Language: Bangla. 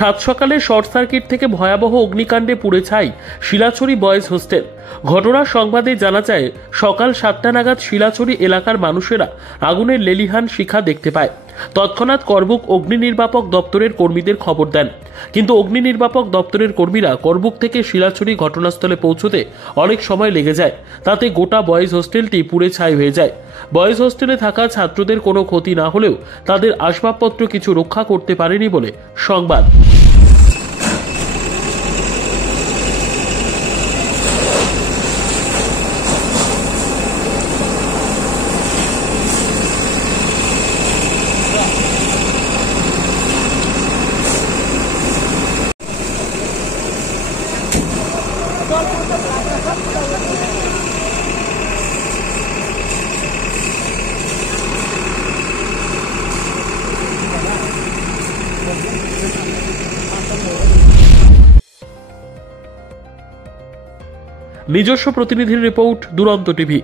সাত সকালে শর্ট সার্কিট থেকে ভয়াবহ অগ্নিকাণ্ডে পুড়ে ছাই শিলাছড়ি বয়েজ হোস্টেল। ঘটনার সংবাদে জানা যায়, সকাল 7টা নাগাদ শিলাছড়ি এলাকার মানুষেরা আগুনের লেলিহান শিখা দেখতে পায়। তৎক্ষণাৎ করবুক অগ্নি নির্বাপক দপ্তরের কর্মীদের খবর দেন, কিন্তু অগ্নি নির্বাপক দপ্তরের কর্মীরা করবুক থেকে শিলাছড়ি ঘটনাস্থলে পৌঁছতে অনেক সময় লেগে যায়। তাতে গোটা বয়েজ হোস্টেলটি পুড়ে ছাই হয়ে যায়। বয়েজ হোস্টেলে থাকা ছাত্রদের কোনো ক্ষতি না হলেও তাদের আসবাবপত্র কিছু রক্ষা করতে পারেনি বলে সংবাদ। নিজস্ব প্রতিনিধির রিপোর্ট, দুরন্ত টিভি।